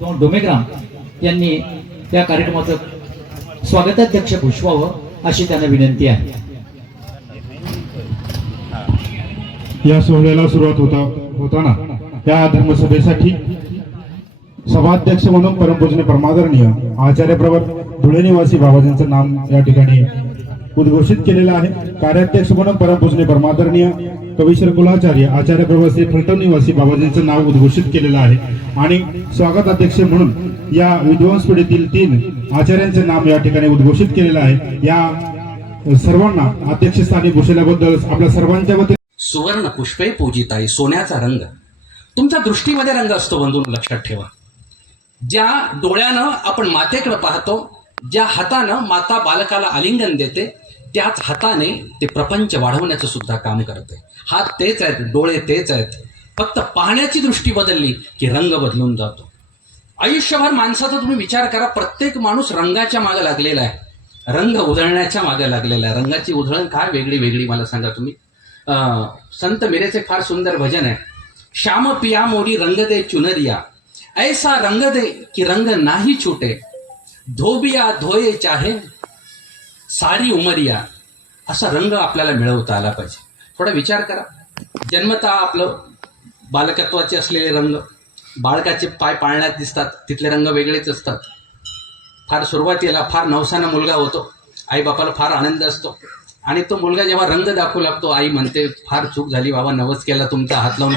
किंवा डोमेग्राम यांनी या कार्यक्रमाचं स्वागताध्यक्ष पुष्वावं अशी त्यांना विनंती आहे. या सोहळ्याला सुरुवात होता होताना या धर्मसभेसाठी सभाध्यक्ष म्हणून परमपूजने परमादरणीय आचार्य प्रवर धुळे निवासी बाबाजींचं नाम या ठिकाणी उद्घोषित केलेलं आहे. कार्याध्यक्ष म्हणून परमपूजने परमादरणीय कवीश्वर कुलाचार्य आचार्य प्रवर श्री फलटण निवासी बाबाजींचं नाव उद्घोषित केलेलं आहे. आणि स्वागताध्यक्ष म्हणून या विद्वांस पिढीतील तीन आचार्यांचे नाम या ठिकाणी उद्घोषित केलेलं आहे. या सर्वांना अध्यक्षस्थानी घोषल्याबद्दल आपल्या सर्वांच्या वतीने सुवर्ण पुष्पे पूजिताई सोन्याचा रंग. तुमच्या दृष्टीमध्ये रंग असतो बंधून लक्षात ठेवा. ज्या डोळ्यानं आपण मातेकडे पाहतो ज्या हातानं माता बालकाला आलिंगन देते त्याच हाताने ते प्रपंच वाढवण्याचं सुद्धा काम करते. हात तेच आहेत डोळे तेच आहेत. फक्त पाहण्याची दृष्टी बदलली की रंग बदलून जातो. आयुष्यभर माणसाचा तुम्ही विचार करा प्रत्येक माणूस रंगाच्या मागे लागलेला आहे. रंग उधळण्याच्या मागे लागलेला आहे. रंगाची उधळण काय वेगळी वेगळी मला सांगा तुम्ही. अं, संत मिरेचे फार सुंदर भजन आहे. श्याम पिया मोरी रंग दे चुनरिया. ऐसा रंग दे की रंग नाही छुटे. धोबिया धोये चाहे सारी उमरिया. असा रंग आपल्याला मिळवता आला पाहिजे. थोडा विचार करा. जन्मता आपलं बालकत्वाचे असलेले रंग बाळकाचे पाय पाळण्यात दिसतात. तिथले रंग वेगळेच असतात. फार सुरुवातीला फार नवसाना मुलगा होतो. आई बापाला फार आनंद असतो. आणि तो मुलगा जेव्हा रंग दाखवू लागतो आई म्हणते फार चूक झाली बाबा नवस केला तुमचा हात लावून.